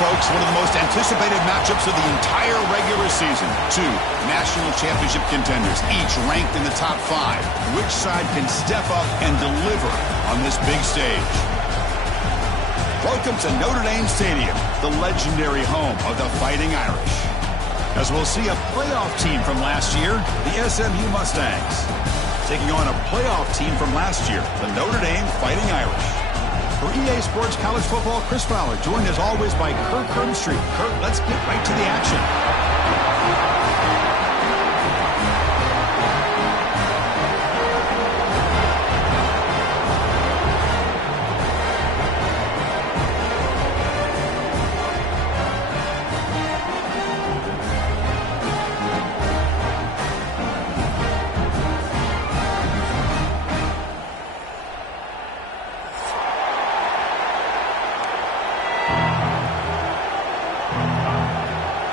Folks, one of the most anticipated matchups of the entire regular season. Two national championship contenders, each ranked in the top 5. Which side can step up and deliver on this big stage? Welcome to Notre Dame Stadium, the legendary home of the Fighting Irish. As we'll see a playoff team from last year, the SMU Mustangs, taking on a playoff team from last year, the Notre Dame Fighting Irish. For EA Sports College Football, Chris Fowler, joined as always by Kurt Kirkstreet. Kurt, let's get right to the action.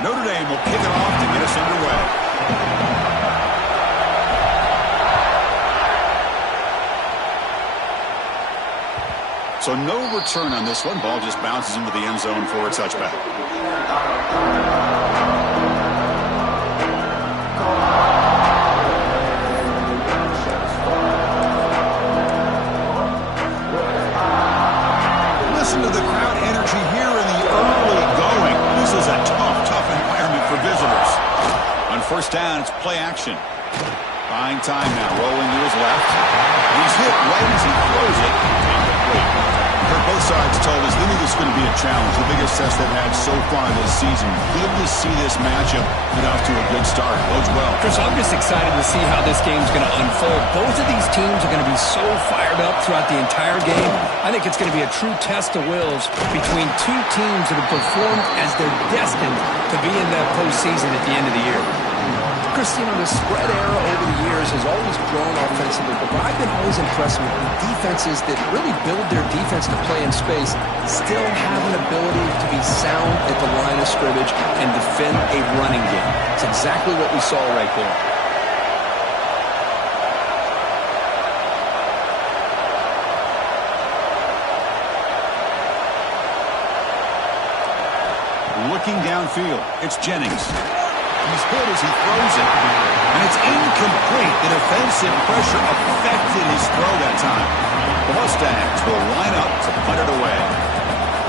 Notre Dame will kick it off to get us underway. So no return on this one. Ball just bounces into the end zone for a touchback. Listen to the crowd energy here in the early going. This is a tough environment for visitors. On first down, it's play action. Buying time now, rolling to his left. He's hit right as he throws it. Incomplete. Kurt, both sides told us they knew this was going to be a challenge, the biggest test they've had so far this season. Good to see this matchup get off to a good start. Bodes well. Chris, I'm just excited to see how this game's going to unfold. Both of these teams are going to be so fired up throughout the entire game. I think it's going to be a true test of wills between two teams that have performed as they're destined to be in the postseason at the end of the year. Chris, you know, the spread era over the years has always grown offensively, but I've been always impressed with defenses that really build their defense to play in space, still have an ability to be sound at the line of scrimmage and defend a running game. It's exactly what we saw right there. Looking downfield, it's Jennings. He's hit as he throws it, and it's incomplete. The defensive pressure affected his throw that time. The Mustangs will line up to punt it away.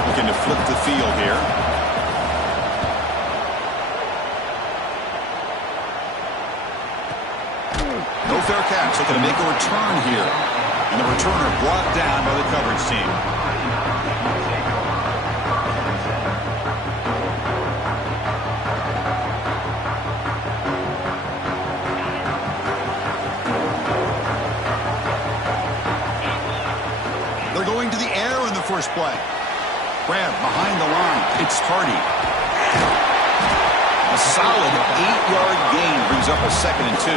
Looking to flip the field here. No fair catch. Looking to make a return here. And the returner brought down by the coverage team. They're going to the air in the first play. Grab behind the line. It's Hardy. A solid 8-yard gain brings up a 2nd and 2.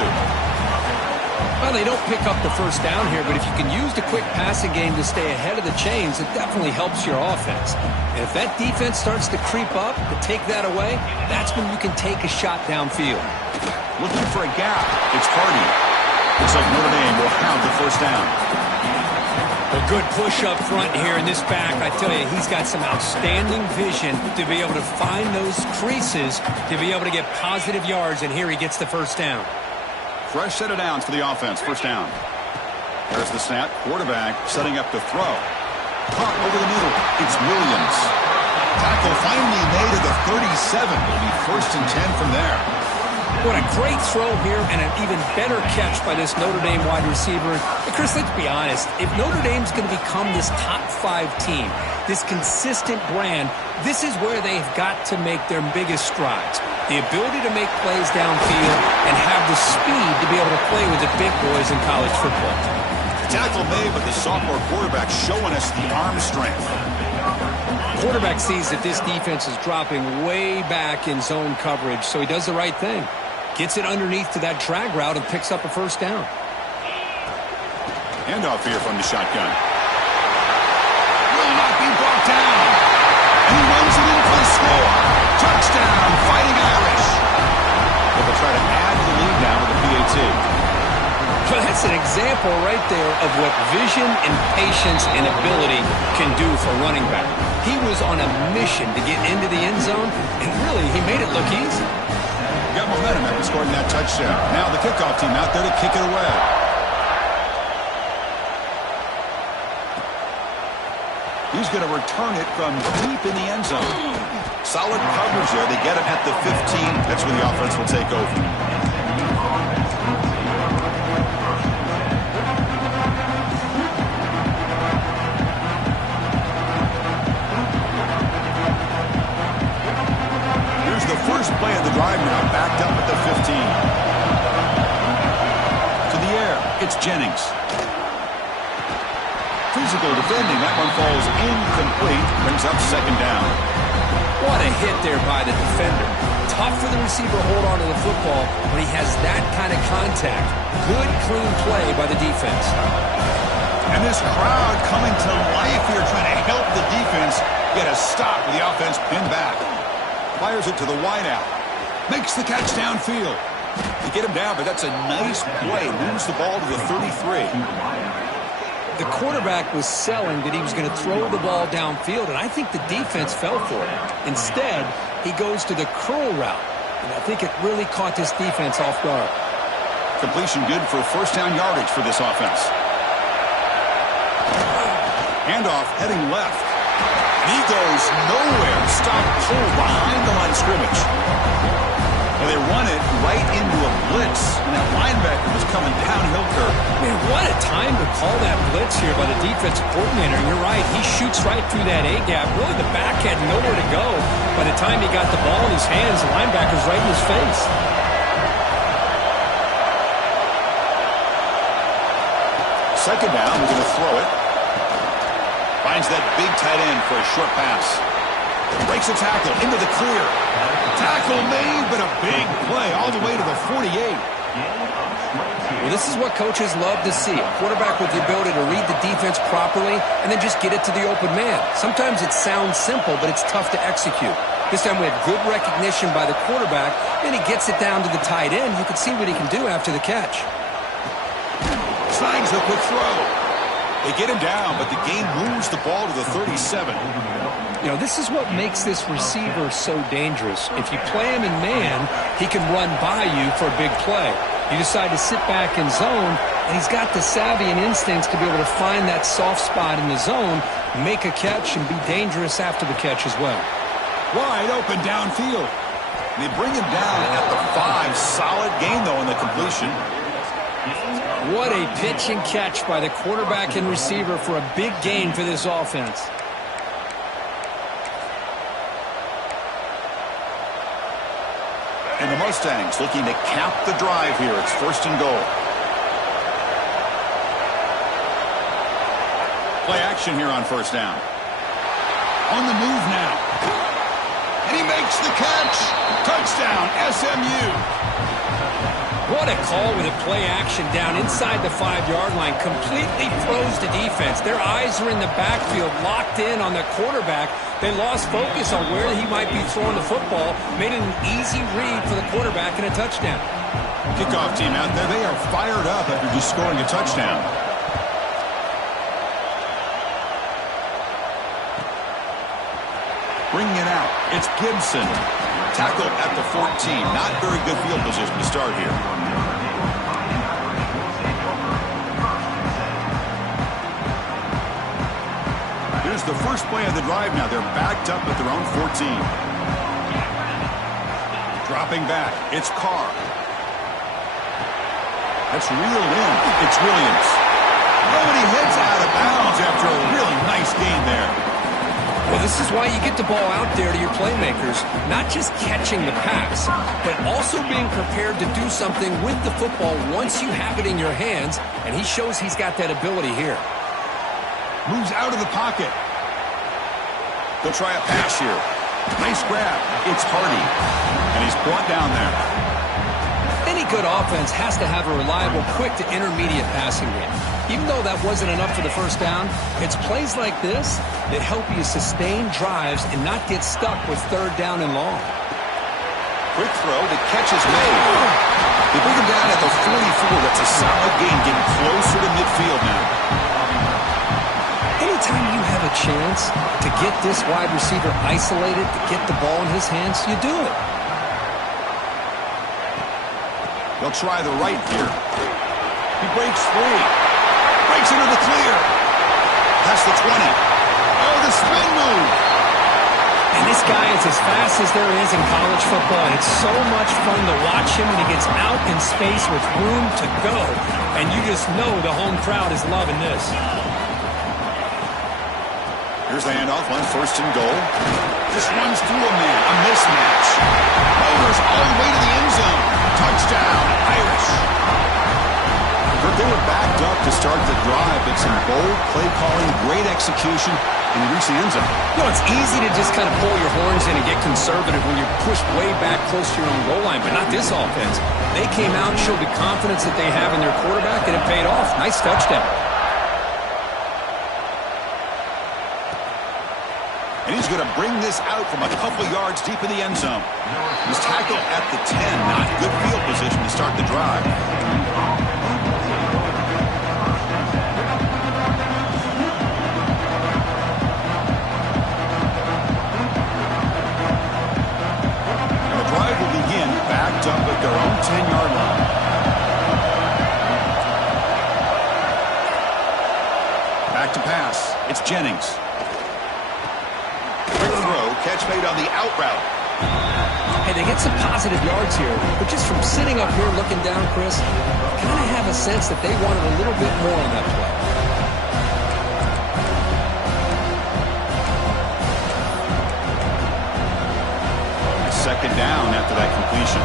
Well, they don't pick up the first down here, but if you can use the quick passing game to stay ahead of the chains, it definitely helps your offense. And if that defense starts to creep up, to take that away, that's when you can take a shot downfield. Looking for a gap. It's Hardy. Looks like Notre Dame will have the first down. A good push up front here in this back. I tell you, he's got some outstanding vision to be able to find those creases, to be able to get positive yards, and here he gets the first down. Fresh set of downs for the offense. First down. There's the snap. Quarterback setting up to throw. Caught over the middle. It's Williams. Tackle finally made at the 37. It'll be 1st and 10 from there. What a great throw here and an even better catch by this Notre Dame wide receiver. And Chris, let's be honest. If Notre Dame's going to become this top 5 team, this consistent brand, this is where they've got to make their biggest strides. The ability to make plays downfield and have the speed to be able to play with the big boys in college football. Tackle made, but the sophomore quarterback showing us the arm strength. Quarterback sees that this defense is dropping way back in zone coverage, so he does the right thing. Gets it underneath to that drag route and picks up a first down. Handoff here from the shotgun. Will not be brought down. And he runs it in for the score. Touchdown, Fighting Irish. They'll try to add to the lead now with the PAT. Well, that's an example right there of what vision and patience and ability can do for running back. He was on a mission to get into the end zone, and really, he made it look easy. Got momentum after scoring that touchdown. Now the kickoff team out there to kick it away. He's going to return it from deep in the end zone. Solid coverage there. They get him at the 15. That's where the offense will take over. Here's the first play of the drive now, backed up at the 15. To the air, it's Jennings. Physical defending. That one falls incomplete. Brings up 2nd down. What a hit there by the defender. Tough for the receiver to hold on to the football when he has that kind of contact. Good, clean play by the defense. And this crowd coming to life here, trying to help the defense get a stop with the offense pinned back. Fires it to the wideout. Makes the catch downfield. They get him down, but that's a nice play. Moves the ball to the 33. The quarterback was selling that he was going to throw the ball downfield, and I think the defense fell for it. Instead, he goes to the curl route, and I think it really caught this defense off guard. Completion good for 1st down yardage for this offense. Handoff heading left. He goes nowhere. Stop cold behind the line of scrimmage. And they run it right into a blitz. And that linebacker was coming downhill curve. Man, what a time to call that blitz here by the defensive coordinator. And you're right, he shoots right through that A-gap. Really, the back had nowhere to go. By the time he got the ball in his hands, the linebacker's right in his face. Second down, we're going to throw it. Finds that big tight end for a short pass. Breaks a tackle into the clear. Tackle made, but a big play all the way to the 48. Well, this is what coaches love to see. A quarterback with the ability to read the defense properly and then just get it to the open man. Sometimes it sounds simple, but it's tough to execute. This time we have good recognition by the quarterback, and he gets it down to the tight end. You can see what he can do after the catch. Slides the quick throw. They get him down, but the game moves the ball to the 37. You know, this is what makes this receiver so dangerous. If you play him in man, he can run by you for a big play. You decide to sit back in zone, and he's got the savvy and instincts to be able to find that soft spot in the zone, make a catch, and be dangerous after the catch as well. Wide open downfield. They bring him down at the 5. Solid gain, though, in the completion. What a pitch and catch by the quarterback and receiver for a big gain for this offense. And the Mustangs looking to cap the drive here. It's 1st and goal. Play action here on 1st down. On the move now. And he makes the catch. Touchdown, SMU. What a call with a play action down inside the 5-yard line. Completely froze the defense. Their eyes are in the backfield, locked in on the quarterback. They lost focus on where he might be throwing the football. Made it an easy read for the quarterback and a touchdown. Kickoff team out there. They are fired up after just scoring a touchdown. Bringing it out. It's Gibson. Tackle at the 14. Not very good field position to start here. Here's the first play of the drive now. They're backed up at their own 14. Dropping back. It's Carr. That's reeled in. It's Williams. Oh, and he heads out of bounds after a really nice gain there. Well, this is why you get the ball out there to your playmakers, not just catching the pass, but also being prepared to do something with the football once you have it in your hands, and he shows he's got that ability here. Moves out of the pocket. They'll try a pass here. Nice grab. It's Hardy, and he's brought down there. Any good offense has to have a reliable, quick to intermediate passing game. Even though that wasn't enough for the 1st down, it's plays like this that help you sustain drives and not get stuck with 3rd down and long. Quick throw, the catch is made. They bring him down at the 44. That's a solid gain, getting closer to midfield now. Anytime you have a chance to get this wide receiver isolated, to get the ball in his hands, you do it. They'll try the right here. He breaks free. Breaks into the clear. Past the 20. Oh, the spin move. And this guy is as fast as there is in college football. And it's so much fun to watch him when he gets out in space with room to go. And you just know the home crowd is loving this. Here's the handoff on 1st and goal. Just runs through a man. A mismatch. Motors all the way to the end zone. Touchdown, Irish. But they were backed up to start the drive, but some bold play calling, great execution, and they reach the end zone. You know, it's easy to just kind of pull your horns in and get conservative when you're pushed way back close to your own goal line, but not this offense. They came out and showed the confidence that they have in their quarterback, and it paid off. Nice touchdown. And he's going to bring this out from a couple yards deep in the end zone. He's tackled at the 10. Not good field position to start the drive. And the drive will begin backed up at their own 10-yard line. Back to pass. It's Jennings. Catch made on the out route. Hey, they get some positive yards here, but just from sitting up here looking down, Chris, kind of have a sense that they wanted a little bit more on that play. 2nd down after that completion.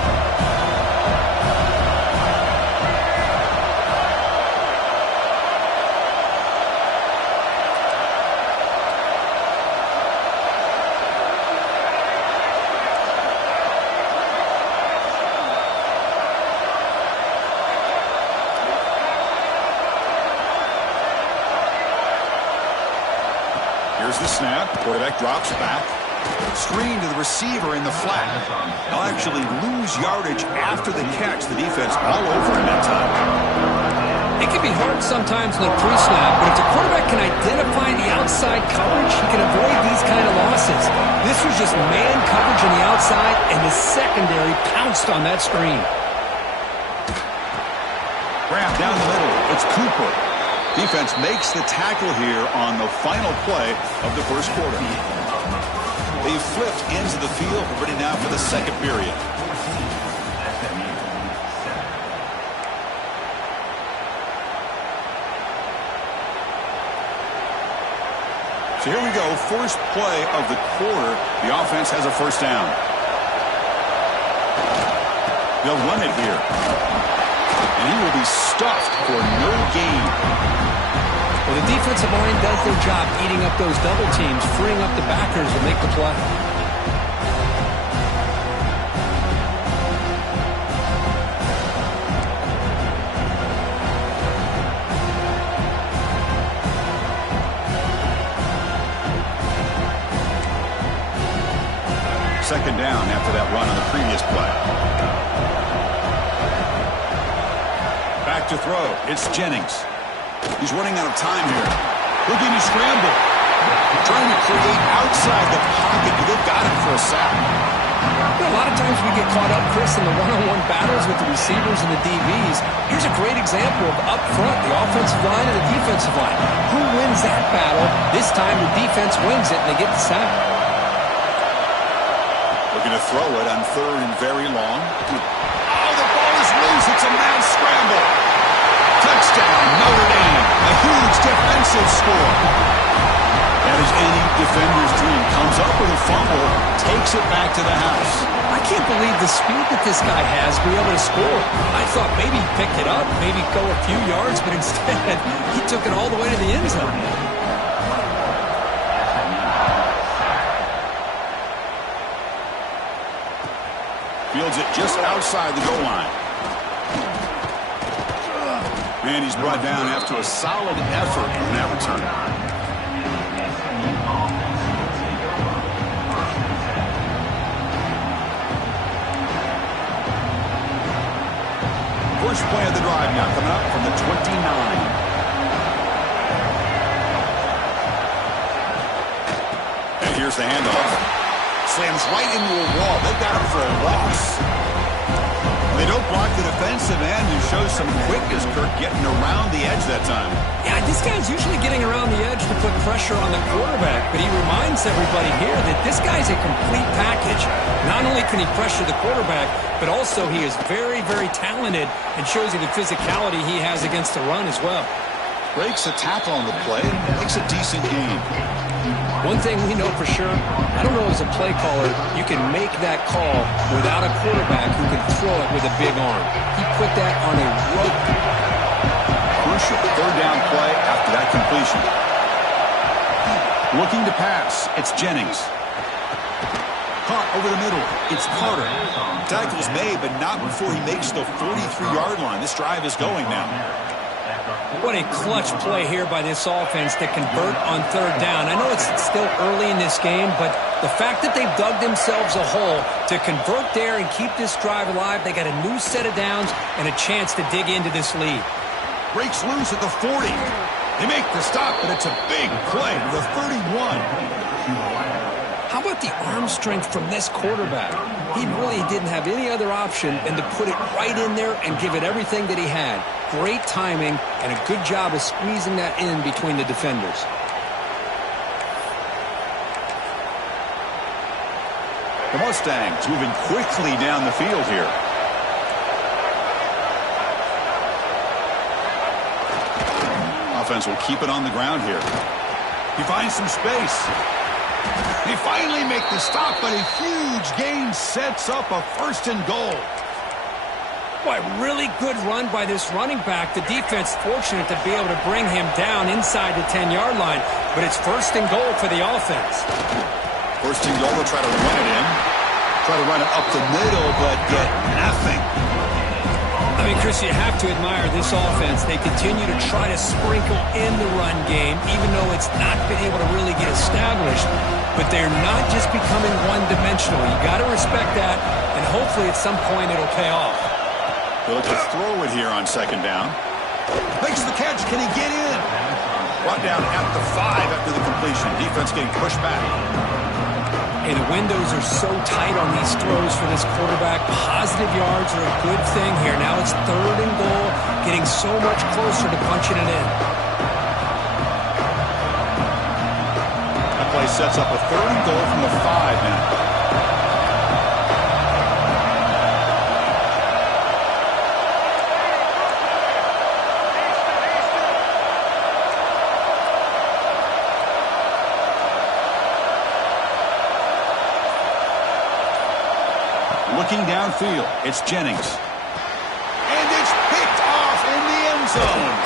Here's the snap. Quarterback drops back. Screen to the receiver in the flat. He'll actually lose yardage after the catch. The defense all over him that time. It can be hard sometimes in the pre-snap, but if the quarterback can identify the outside coverage, he can avoid these kind of losses. This was just man coverage on the outside, and the secondary pounced on that screen. Grab down the middle. It's Cooper. Defense makes the tackle here on the final play of the 1st quarter. They've flipped ends of the field. We're ready now for the 2nd period. So here we go, first play of the quarter. The offense has a first down. They'll run it here. And he will be stuffed for no gain. Well, the defensive line does their job eating up those double teams, freeing up the backers to make the play. Second down after that run on the previous play. Back to throw. It's Jennings. He's running out of time here. Looking to scramble. Trying to create outside the pocket, but they've got him for a sack. A lot of times we get caught up, Chris, in the one-on-one battles with the receivers and the DBs. Here's a great example of up front, the offensive line and the defensive line. Who wins that battle? This time the defense wins it and they get the sack. Looking to throw it on third and very long. Oh, the ball is loose. It's a mad scramble. Touchdown, Notre Dame. A huge defensive score. That is any defender's dream. Comes up with a fumble, takes it back to the house. I can't believe the speed that this guy has to be able to score. I thought maybe he picked it up, maybe go a few yards, but instead he took it all the way to the end zone. Fields it just outside the goal line. And he's brought down after a solid effort on that return. First play of the drive now coming up from the 29. And here's the handoff. Slams right into a wall. They've got him for a loss. They don't block the defensive end and show some quickness, Kirk, getting around the edge that time. Yeah, this guy's usually getting around the edge to put pressure on the quarterback, but he reminds everybody here that this guy's a complete package. Not only can he pressure the quarterback, but also he is very, very talented and shows you the physicality he has against the run as well. Breaks a tackle on the play, makes a decent gain. One thing we know for sure, I don't know as a play caller, you can make that call without a quarterback who can throw it with a big arm. He put that on a rope. Crucial third down play after that completion. Looking to pass, it's Jennings. Caught over the middle, it's Carter. Tackle's made, but not before he makes the 43-yard line. This drive is going now. What a clutch play here by this offense to convert on third down. I know it's still early in this game, but the fact that they've dug themselves a hole to convert there and keep this drive alive, they got a new set of downs and a chance to dig into this lead. Breaks loose at the 40. They make the stop, but it's a big play to the 31. How about the arm strength from this quarterback? He really didn't have any other option than to put it right in there and give it everything that he had. Great timing and a good job of squeezing that in between the defenders. The Mustangs moving quickly down the field here. Offense will keep it on the ground here. He finds some space. They finally make the stop, but a huge gain sets up a first and goal. Boy, really good run by this running back. The defense fortunate to be able to bring him down inside the 10-yard line, but it's first and goal for the offense. First and goal, they'll try to run it in. Try to run it up the middle, but get nothing. I mean, Chris, you have to admire this offense. They continue to try to sprinkle in the run game, even though it's not been able to really get established. But they're not just becoming one-dimensional. You got to respect that, and hopefully at some point it'll pay off. They'll just throw it here on second down. Makes the catch. Can he get in? Brought down at the 5 after the completion. Defense getting pushed back. Hey, the windows are so tight on these throws for this quarterback. Positive yards are a good thing here. Now it's third and goal, getting so much closer to punching it in. That play sets up a third and goal from the 5 now. Looking downfield, it's Jennings. And it's picked off in the end zone.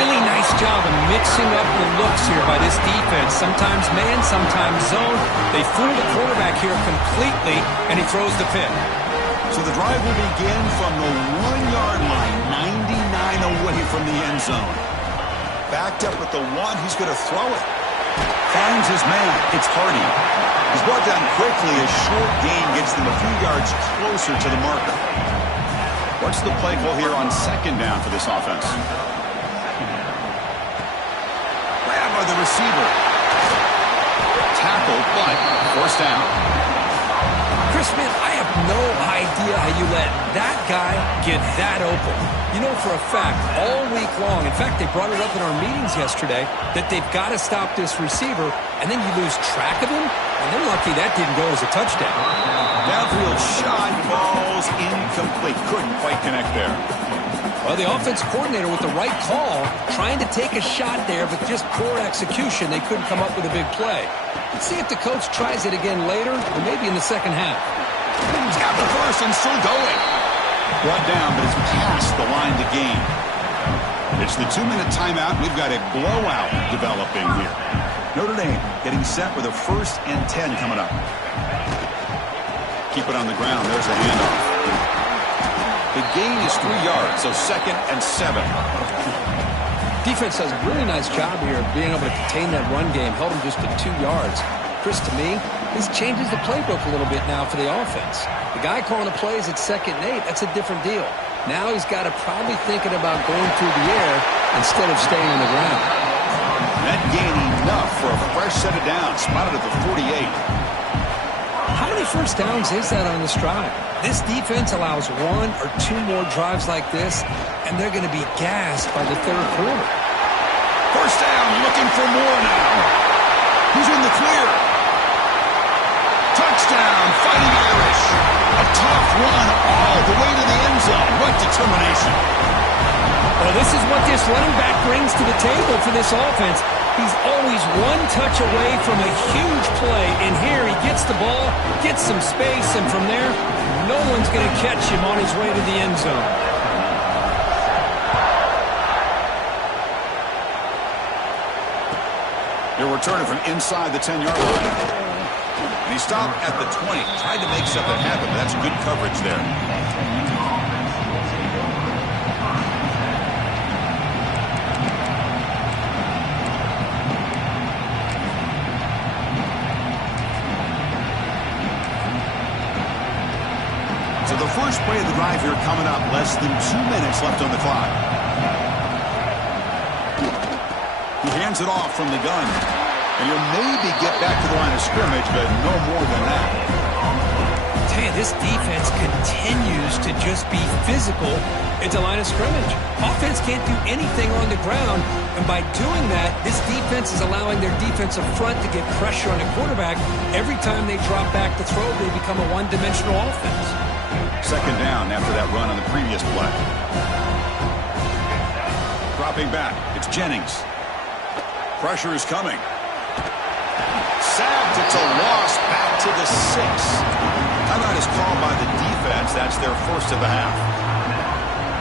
Really nice job of mixing up the looks here by this defense. Sometimes man, sometimes zone. They fool the quarterback here completely, and he throws the pick. So the drive will begin from the 1-yard line, 99 away from the end zone. Backed up at the 1, he's going to throw it. Finds his man. It's Hardy. He's brought down quickly. A short gain gets them a few yards closer to the marker. What's the play call here on second down for this offense? Grab by the receiver. Tackle, but first down. Chris, man, I have no idea how you let that guy get that open. You know for a fact, all week long, in fact, they brought it up in our meetings yesterday, that they've got to stop this receiver, and then you lose track of him, and they're lucky that didn't go as a touchdown. Downfield shot, falls incomplete. Couldn't quite connect there. Well, the offense coordinator with the right call, trying to take a shot there, but just poor execution. They couldn't come up with a big play. Let's see if the coach tries it again later, or maybe in the second half. He's got the first and still going. Brought down, but it's past the line to gain. It's the 2-minute timeout. We've got a blowout developing here. Notre Dame getting set with a 1st and 10 coming up. Keep it on the ground. There's the handoff. The gain is 3 yards, so 2nd and 7. Defense does a really nice job here of being able to contain that run game. Held him just to 2 yards. Chris, to me, this changes the playbook a little bit now for the offense. The guy calling the plays at 2nd and 8, that's a different deal. Now he's got to probably thinking about going through the air instead of staying on the ground. That gain enough for a fresh set of downs, spotted at the 48. How many first downs is that on this drive? This defense allows 1 or 2 more drives like this, and they're going to be gassed by the 3rd quarter. First down, looking for more now. Who's in the clear? Touchdown, Fighting Irish. A tough run all the way to the end zone. What determination. Well, this is what this running back brings to the table for this offense. He's always 1 touch away from a huge play. And here he gets the ball, gets some space, and from there, no one's going to catch him on his way to the end zone. They're returning from inside the 10-yard line. And he stopped at the 20. Tried to make something happen, but that's good coverage there. So the first play of the drive here coming up. Less than 2 minutes left on the clock. He hands it off from the gun. And he'll maybe get back to the line of scrimmage, but no more than that. I tell you, this defense continues to just be physical at the line of scrimmage. Offense can't do anything on the ground, and by doing that, this defense is allowing their defensive front to get pressure on the quarterback. Every time they drop back to throw, they become a one-dimensional offense. Second down after that run on the previous play. Dropping back, it's Jennings. Pressure is coming. Sacked, it's a loss back to the 6. Timeout is called by the defense. That's their first of the half.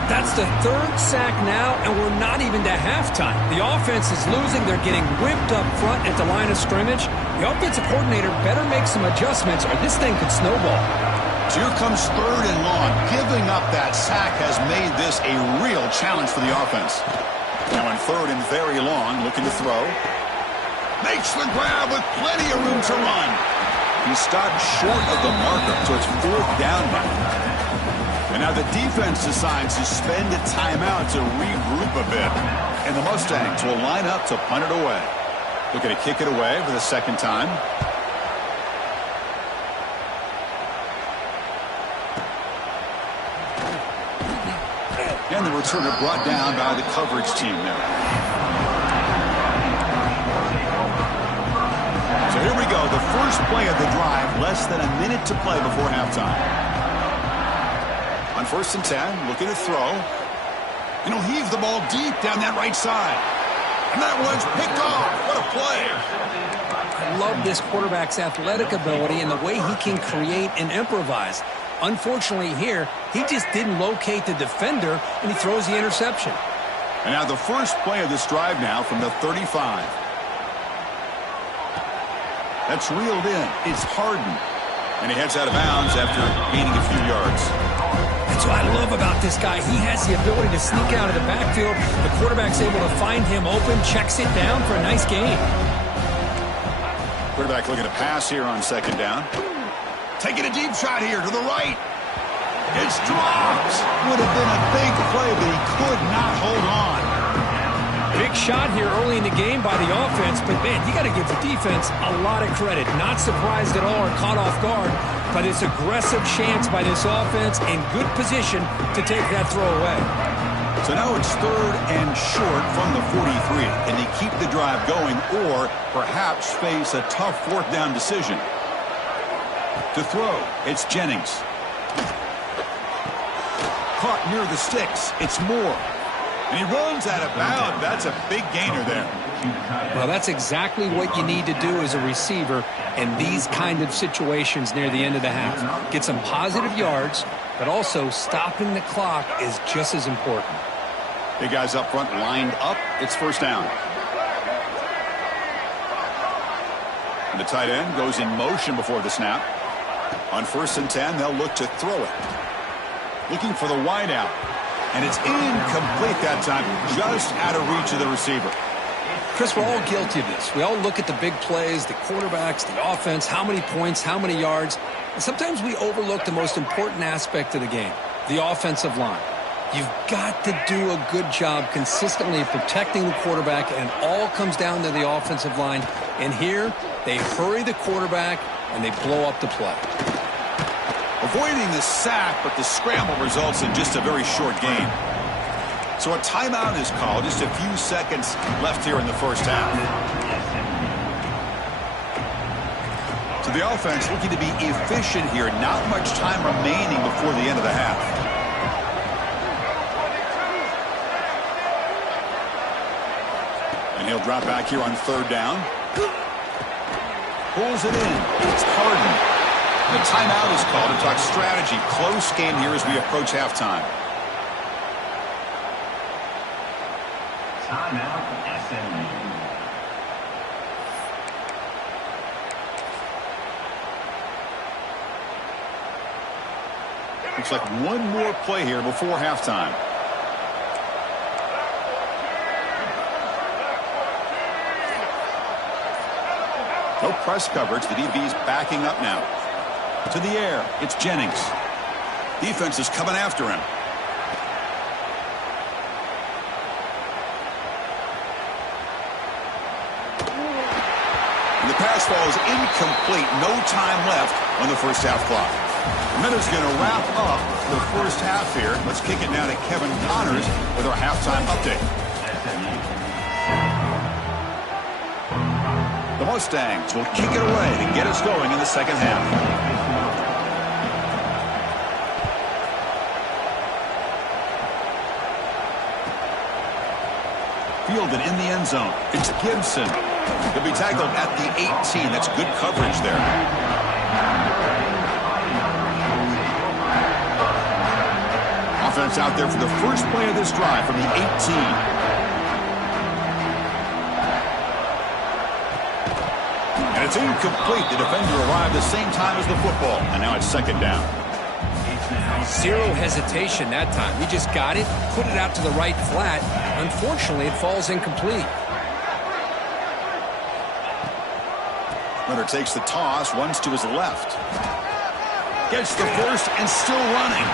That's the 3rd sack now, and we're not even to halftime. The offense is losing. They're getting whipped up front at the line of scrimmage. The offensive coordinator better make some adjustments, or this thing could snowball. So here comes 3rd and long. Giving up that sack has made this a real challenge for the offense. Now in 3rd and very long, looking to throw. Makes the grab with plenty of room to run. He stopped short of the marker, so it's 4th down now. And now the defense decides to spend a timeout to regroup a bit. And the Mustangs will line up to punt it away. Looking to kick it away for the 2nd time. And the returner brought down by the coverage team now. So here we go, the first play of the drive, less than a minute to play before halftime. On 1st and 10, looking to throw. And he'll heave the ball deep down that right side. And that one's picked off. What a play. I love this quarterback's athletic ability and the way he can create and improvise. Unfortunately here, he just didn't locate the defender, and he throws the interception. And now the first play of this drive now from the 35. That's reeled in. It's Harden. And he heads out of bounds after gaining a few yards. That's what I love about this guy. He has the ability to sneak out of the backfield. The quarterback's able to find him open, checks it down for a nice gain. Quarterback looking to pass here on second down. Taking a deep shot here to the right. It's dropped. Would have been a big play, but he could not hold on. Big shot here early in the game by the offense, but, man, you got to give the defense a lot of credit. Not surprised at all or caught off guard by this aggressive chance by this offense in good position to take that throw away. So now it's 3rd and short from the 43. Can they keep the drive going or perhaps face a tough 4th down decision? To throw, it's Jennings. Caught near the sticks. It's Moore. And he runs out of bounds. That's a big gainer there. Well, that's exactly what you need to do as a receiver in these kind of situations near the end of the half. Get some positive yards, but also stopping the clock is just as important. Big guys up front lined up. It's 1st down. And the tight end goes in motion before the snap. On 1st and 10, they'll look to throw it. Looking for the wide out. And it's incomplete that time, just out of reach of the receiver. Chris, we're all guilty of this. We all look at the big plays, the quarterbacks, the offense, how many points, how many yards. And sometimes we overlook the most important aspect of the game, the offensive line. You've got to do a good job consistently protecting the quarterback, and it all comes down to the offensive line. And here, they hurry the quarterback, and they blow up the play. Avoiding the sack, but the scramble results in just a very short gain. So a timeout is called. Just a few seconds left here in the 1st half. So the offense looking to be efficient here. Not much time remaining before the end of the half. And he'll drop back here on 3rd down. Pulls it in. It's Harden. The timeout is called to talk strategy. Close game here as we approach halftime. Timeout, SMU. Looks like one more play here before halftime. No press coverage. The DB's backing up now. To the air, it's Jennings. Defense is coming after him. And the pass ball is incomplete. No time left on the 1st half clock. Minutes going to wrap up the 1st half here. Let's kick it now to Kevin Connors with our halftime update. The Mustangs will kick it away to get us going in the 2nd half. Fielded in the end zone. It's Gibson. He'll be tackled at the 18. That's good coverage there. Offense out there for the first play of this drive from the 18. And it's incomplete. The defender arrived the same time as the football. And now it's 2nd down. Zero hesitation that time. He just got it, put it out to the right flat. Unfortunately, it falls incomplete. Runner takes the toss, runs to his left. Gets the first and still running.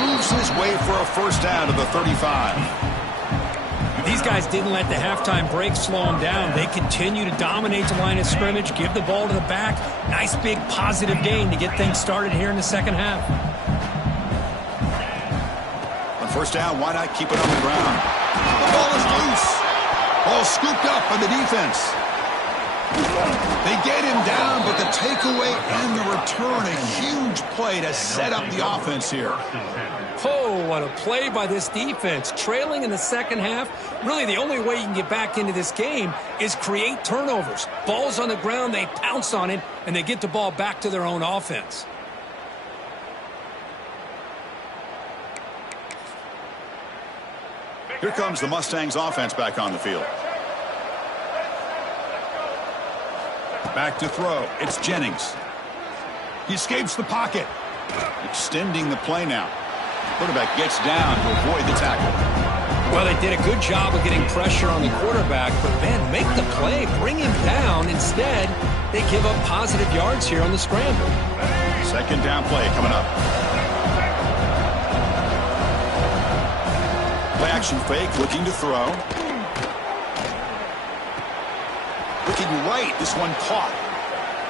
Moves his way for a 1st down to the 35. These guys didn't let the halftime break slow them down. They continue to dominate the line of scrimmage, give the ball to the back. Nice big positive gain to get things started here in the 2nd half. On 1st down, why not keep it on the ground? The ball is loose. Ball scooped up by the defense. They get him down, but the takeaway and the return, a huge play to set up the offense here. Oh, what a play by this defense. Trailing in the second half, really the only way you can get back into this game is create turnovers. Ball's on the ground, they pounce on it, and they get the ball back to their own offense. Here comes the Mustangs offense back on the field. Back to throw. It's Jennings. He escapes the pocket. Extending the play now. Quarterback gets down to avoid the tackle. Well, they did a good job of getting pressure on the quarterback, but, man, make the play. Bring him down. Instead, they give up positive yards here on the scramble. Second down play coming up. Play action fake, looking to throw. Looking right, this one caught.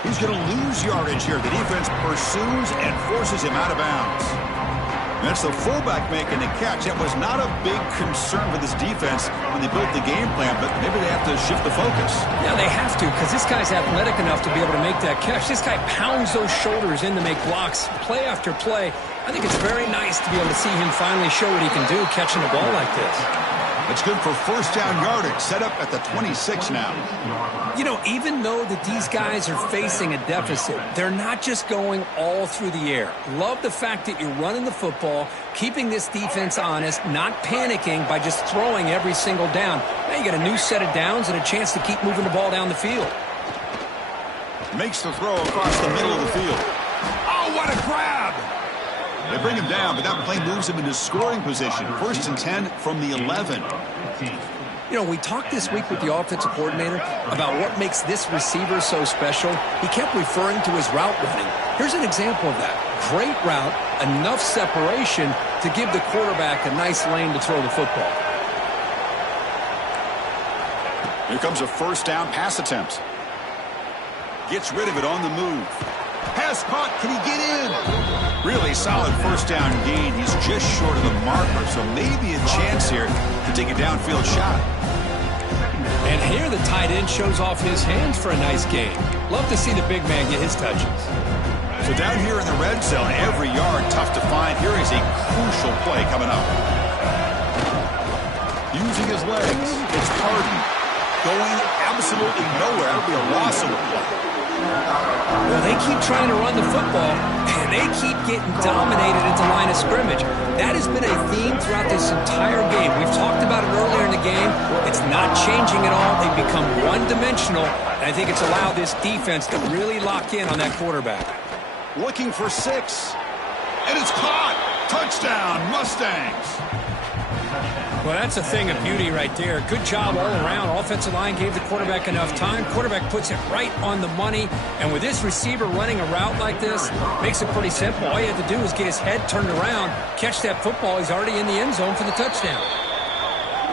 He's going to lose yardage here. The defense pursues and forces him out of bounds. That's the fullback making the catch. That was not a big concern for this defense when they built the game plan, but maybe they have to shift the focus. Yeah, they have to, because this guy's athletic enough to be able to make that catch. This guy pounds those shoulders in to make blocks play after play. I think it's very nice to be able to see him finally show what he can do catching a ball like this. It's good for first down yardage. Set up at the 26 now. You know, even though that these guys are facing a deficit, they're not just going all through the air. Love the fact that you're running the football, keeping this defense honest, not panicking by just throwing every single down. Now you got a new set of downs and a chance to keep moving the ball down the field. Makes the throw across the middle of the field. Oh, what a grab! They bring him down, but that play moves him into scoring position. First and 10 from the 11. You know, we talked this week with the offensive coordinator about what makes this receiver so special. He kept referring to his route running. Here's an example of that. Great route, enough separation to give the quarterback a nice lane to throw the football. Here comes a first down pass attempt. Gets rid of it on the move. Pass caught. Can he get in? Really solid first down gain. He's just short of the marker, so maybe a chance here to take a downfield shot. And here the tight end shows off his hands for a nice gain. Love to see the big man get his touches. So down here in the red zone, every yard tough to find. Here is a crucial play coming up. Using his legs, it's Harden. Going absolutely nowhere. It'll be a loss of the play. Well, they keep trying to run the football, and they keep getting dominated at the line of scrimmage. That has been a theme throughout this entire game. We've talked about it earlier in the game. It's not changing at all. They've become one-dimensional, and I think it's allowed this defense to really lock in on that quarterback. Looking for 6. And it's caught. Touchdown, Mustangs. Well, that's a thing of beauty right there. Good job all around. Offensive line gave the quarterback enough time. Quarterback puts it right on the money. And with this receiver running a route like this, makes it pretty simple. All you have to do is get his head turned around, catch that football. He's already in the end zone for the touchdown.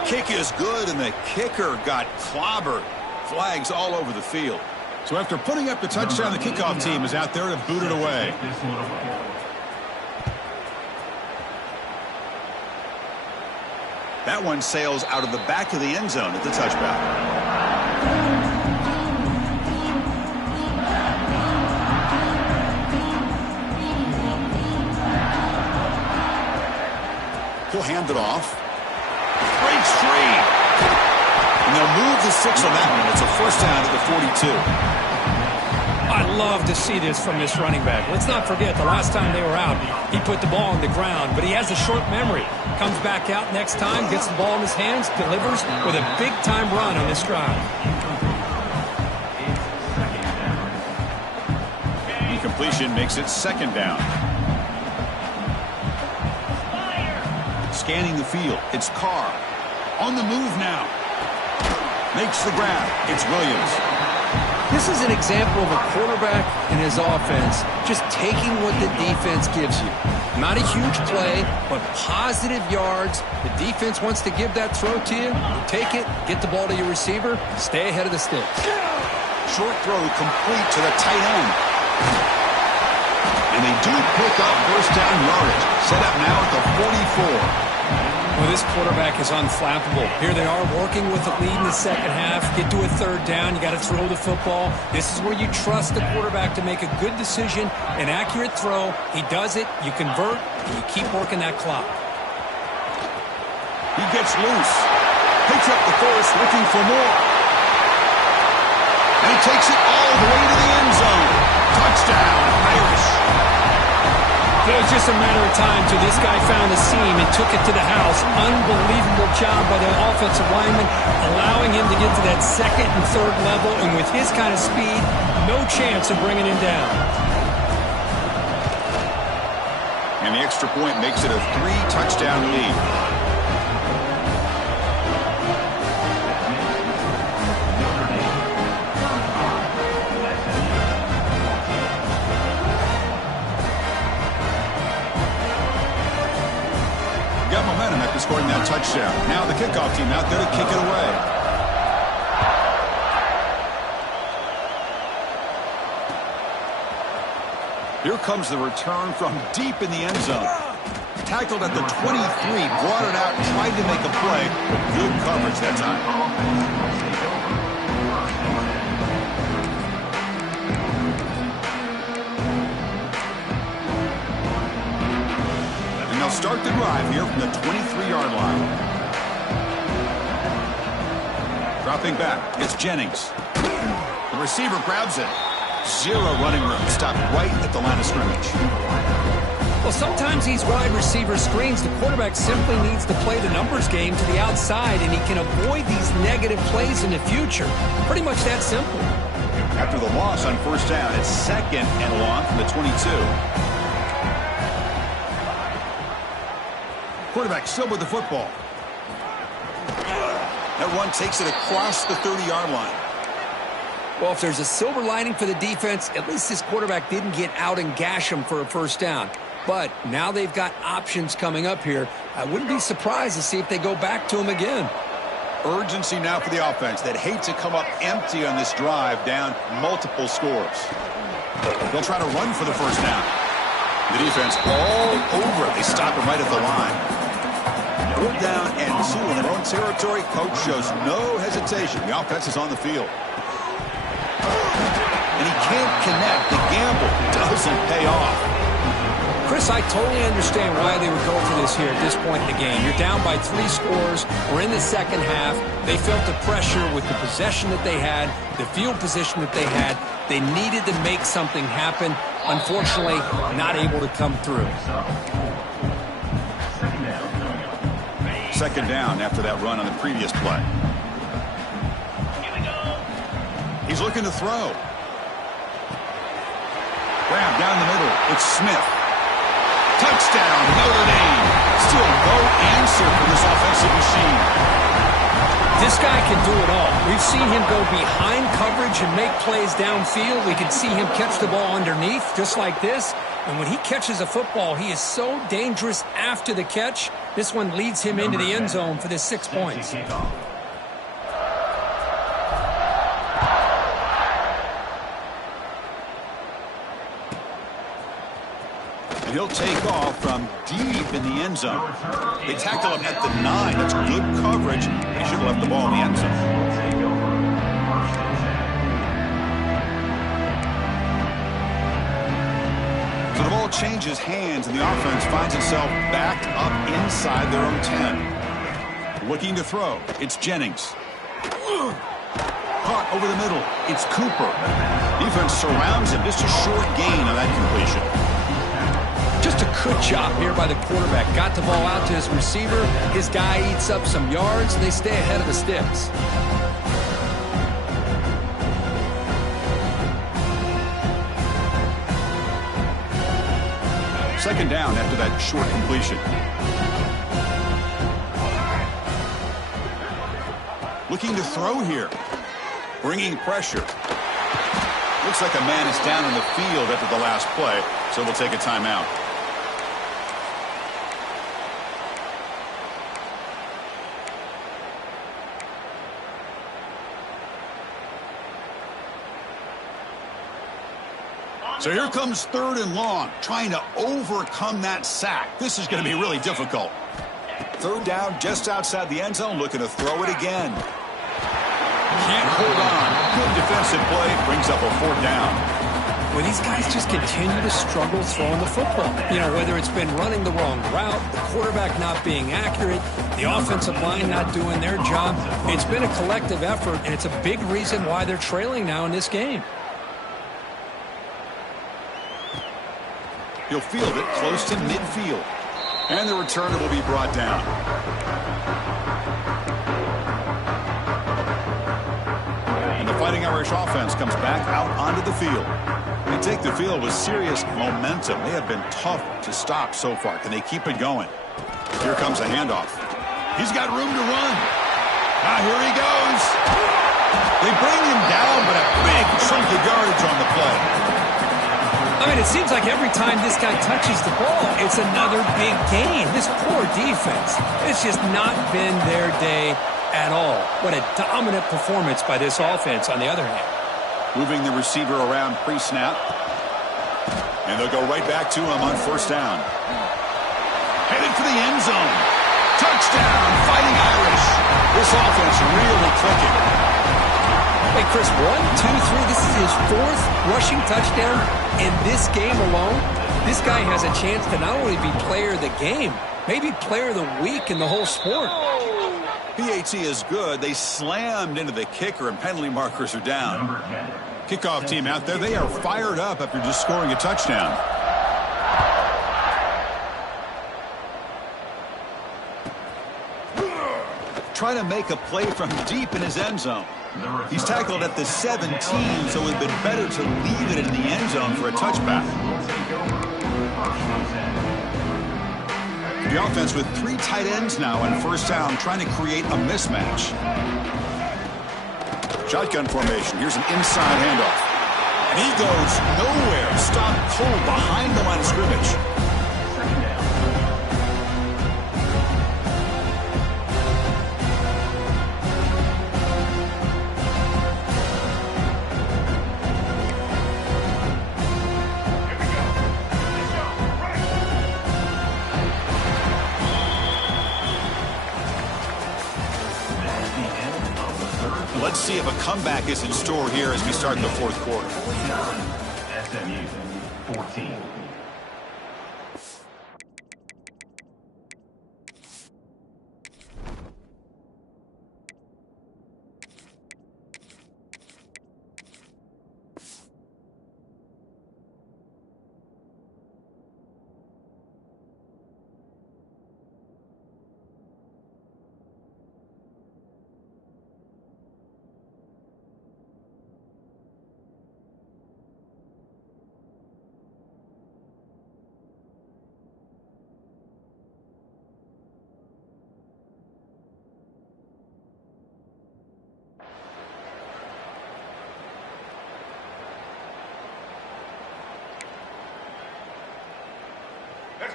Kick is good, and the kicker got clobbered. Flags all over the field. So after putting up the touchdown, the kickoff team is out there to boot it away. That one sails out of the back of the end zone at the touchback. He'll hand it off. Breaks free. And they'll move the 6 on that one. It's a first down at the 42. I love to see this from this running back. Let's not forget, the last time they were out, he put the ball on the ground, but he has a short memory. Comes back out next time, gets the ball in his hands, delivers with a big-time run on this drive. Incompletion makes it second down. Scanning the field, it's Carr. On the move now. Makes the grab. It's Williams. This is an example of a quarterback and his offense just taking what the defense gives you. Not a huge play, but positive yards. The defense wants to give that throw to you. You take it, get the ball to your receiver, stay ahead of the sticks. Short throw complete to the tight end. And they do pick up first down yardage. Set up now at the 44. Well, this quarterback is unflappable. Here they are working with a lead in the second half. Get to a third down. You got to throw the football. This is where you trust the quarterback to make a good decision, an accurate throw. He does it. You convert, and you keep working that clock. He gets loose. Picks up the first, looking for more. And he takes it all the way to the end zone. Touchdown, Irish. It was just a matter of time till this guy found the seam and took it to the house. Unbelievable job by the offensive lineman, allowing him to get to that second and third level. And with his kind of speed, no chance of bringing him down. And the extra point makes it a 3-touchdown lead. Momentum after scoring that touchdown. Now the kickoff team out there to kick it away. Here comes the return from deep in the end zone. Tackled at the 23, brought it out, tried to make a play. Good coverage that time. Start the drive here from the 23-yard line. Dropping back, it's Jennings. The receiver grabs it. Zero running room. Stopped right at the line of scrimmage. Well, sometimes these wide receiver screens, the quarterback simply needs to play the numbers game to the outside, and he can avoid these negative plays in the future. Pretty much that simple. After the loss on first down, it's second and long from the 22. Quarterback still with the football. That run takes it across the 30-yard line. Well, if there's a silver lining for the defense, at least this quarterback didn't get out and gash him for a first down. But now they've got options coming up here. I wouldn't be surprised to see if they go back to him again. Urgency now for the offense that hate to come up empty on this drive, down multiple scores. They'll try to run for the first down. The defense all over it. They stop him right at the line. 4th down and 2 in their own territory. Coach shows no hesitation. The offense is on the field. And he can't connect. The gamble doesn't pay off. Chris, I totally understand why they would go for this here at this point in the game. You're down by 3 scores. We're in the second half. They felt the pressure with the possession that they had, the field position that they had. They needed to make something happen. Unfortunately, not able to come through. Second down after that run on the previous play. He's looking to throw. Grab down the middle. It's Smith. Touchdown, Notre Dame. Still no answer for this offensive machine. This guy can do it all. We've seen him go behind coverage and make plays downfield. We can see him catch the ball underneath, just like this. And when he catches a football, he is so dangerous after the catch. This one leads him into the end zone for the 6 points. And he'll take off from deep in the end zone. They tackle him at the 9. That's good coverage. He should have left the ball in the end zone. So the ball changes hands, and the offense finds itself backed up inside their own 10. Looking to throw. It's Jennings. Caught over the middle. It's Cooper. Defense surrounds him. Just a short gain on that completion. Just a good job here by the quarterback. Got the ball out to his receiver. His guy eats up some yards, and they stay ahead of the sticks. Second down after that short completion. Looking to throw here. Bringing pressure. Looks like a man is down on the field after the last play, so we'll take a timeout. So here comes 3rd and long, trying to overcome that sack. This is going to be really difficult. Third down just outside the end zone, looking to throw it again. Can't hold on. Good defensive play. Brings up a fourth down. Well, these guys just continue to struggle throwing the football. You know, whether it's been running the wrong route, the quarterback not being accurate, the offensive line not doing their job. It's been a collective effort, and it's a big reason why they're trailing now in this game. He'll field it close to midfield. And the returner will be brought down. And the Fighting Irish offense comes back out onto the field. They take the field with serious momentum. They have been tough to stop so far. Can they keep it going? Here comes a handoff. He's got room to run. Now here he goes. They bring him down, but a big chunk of yardage on the play. I mean, it seems like every time this guy touches the ball, it's another big gain. This poor defense, it's just not been their day at all. What a dominant performance by this offense, on the other hand. Moving the receiver around pre-snap. And they'll go right back to him on first down. Headed for the end zone. Touchdown, Fighting Irish. This offense really clicking. Hey, Chris, 1, 2, 3. This is his fourth rushing touchdown in this game alone. This guy has a chance to not only be player of the game, maybe player of the week in the whole sport. PAT is good. They slammed into the kicker, and penalty markers are down. Kickoff team out there, they are fired up after just scoring a touchdown. Trying to make a play from deep in his end zone. He's tackled at the 17, so it would have been better to leave it in the end zone for a touchback. The offense with 3 tight ends now on first down, trying to create a mismatch. Shotgun formation. Here's an inside handoff. And he goes nowhere. Stopped cold behind the line of scrimmage. Let's see if a comeback is in store here as we start the fourth quarter. SMU 14.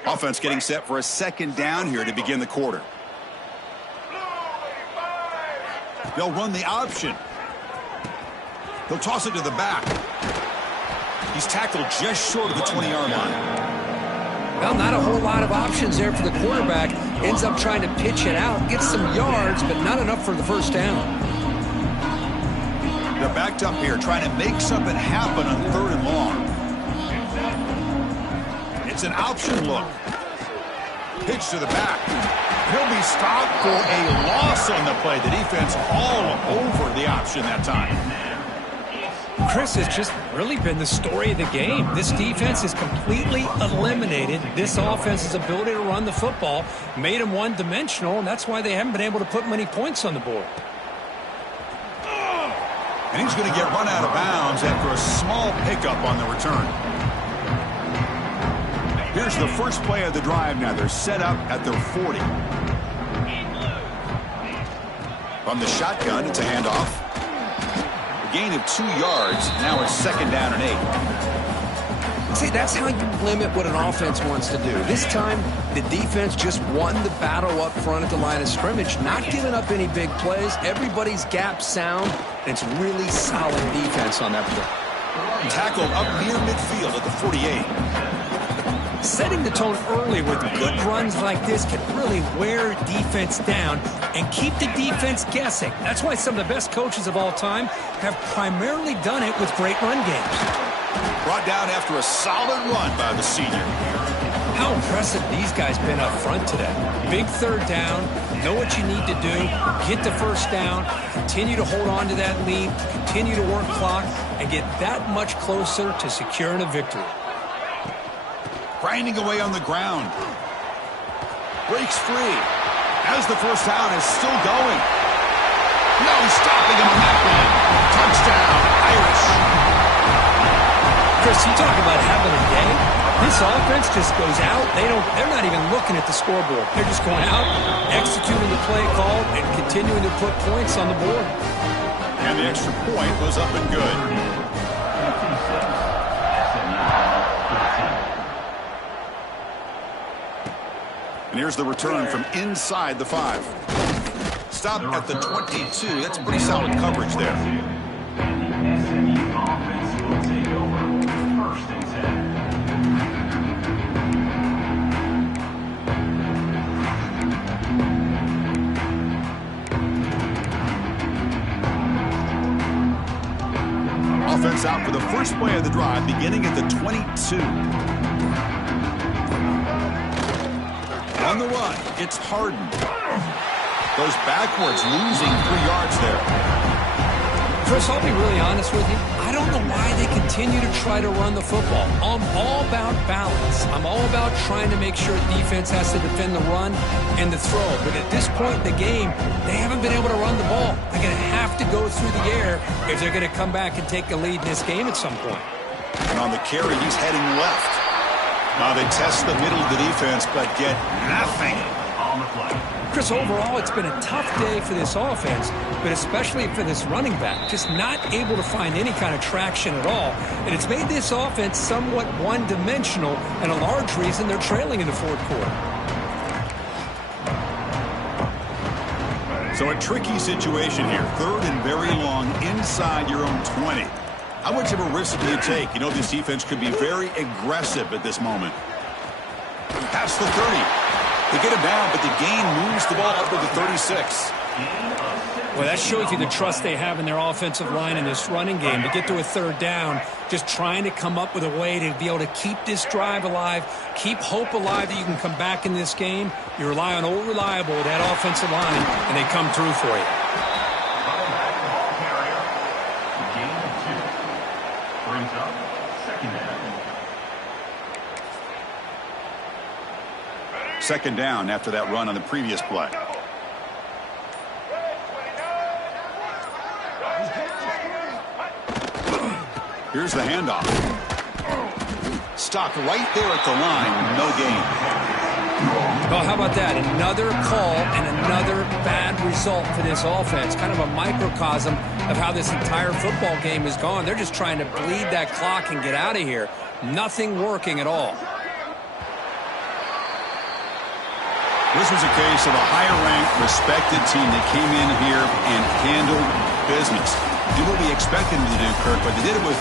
Offense getting set for a second down here to begin the quarter. They'll run the option. They'll toss it to the back. He's tackled just short of the 20-yard line. Well, not a whole lot of options there for the quarterback. Ends up trying to pitch it out, gets some yards, but not enough for the first down. They're backed up here, trying to make something happen on 3rd and long. It's an option look. Pitch to the back. He'll be stopped for a loss on the play. The defense all over the option that time. Chris, has just really been the story of the game. This defense has completely eliminated this offense's ability to run the football, made them one-dimensional, and that's why they haven't been able to put many points on the board. And he's going to get run out of bounds after a small pickup on the return. Here's the first play of the drive now. They're set up at their 40. From the shotgun, it's a handoff. A gain of 2 yards. Now it's 2nd down and 8. See, that's how you limit what an offense wants to do. This time, the defense just won the battle up front at the line of scrimmage, not giving up any big plays. Everybody's gap sound, and it's really solid defense on that play. Tackled up near midfield at the 48. Setting the tone early with good runs like this can really wear defense down and keep the defense guessing. That's why some of the best coaches of all time have primarily done it with great run games. Brought down after a solid run by the senior. How impressive these guys been up front today. Big third down, know what you need to do, get the first down, continue to hold on to that lead, continue to work clock, and get that much closer to securing a victory. Grinding away on the ground. Breaks free. As the first down is still going. No stopping him on that one. Touchdown, Irish. Chris, you talk about having a day. This offense just goes out. They're not even looking at the scoreboard. They're just going out, executing the play call, and continuing to put points on the board. And the extra point was up and good. And here's the return from inside the 5. Stop at the 22. That's pretty solid coverage there. Offense out for the first play of the drive, beginning at the 22. On the run, it's Harden. Goes backwards, losing 3 yards there. Chris, I'll be really honest with you. I don't know why they continue to try to run the football. I'm all about balance. I'm all about trying to make sure defense has to defend the run and the throw. But at this point in the game, they haven't been able to run the ball. They're going to have to go through the air if they're going to come back and take a lead in this game at some point. And on the carry, he's heading left. Now they test the middle of the defense, but get nothing. On the play. Chris, overall, it's been a tough day for this offense, but especially for this running back. Just not able to find any kind of traction at all. And it's made this offense somewhat one-dimensional, and a large reason they're trailing in the fourth quarter. So a tricky situation here. Third and very long inside your own 20. How much of a risk do you take? You know this defense could be very aggressive at this moment. Past the 30. They get him down, but the gain moves the ball up to the 36. Well, that shows you the trust they have in their offensive line in this running game. To get to a third down, just trying to come up with a way to be able to keep this drive alive, keep hope alive that you can come back in this game. You rely on old reliable, that offensive line, and they come through for you. Brings up second down. Second down after that run on the previous play. Here's the handoff. Stopped right there at the line. No gain. Well, how about that? Another call and another bad result for this offense. Kind of a microcosm of how this entire football game has gone. They're just trying to bleed that clock and get out of here. Nothing working at all. This was a case of a higher-ranked, respected team that came in here and handled business. Do what we expected them to do, Kirk, but they did it with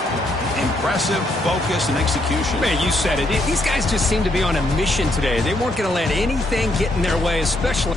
impressive focus and execution. Man, you said it. These guys just seem to be on a mission today. They weren't going to let anything get in their way, especially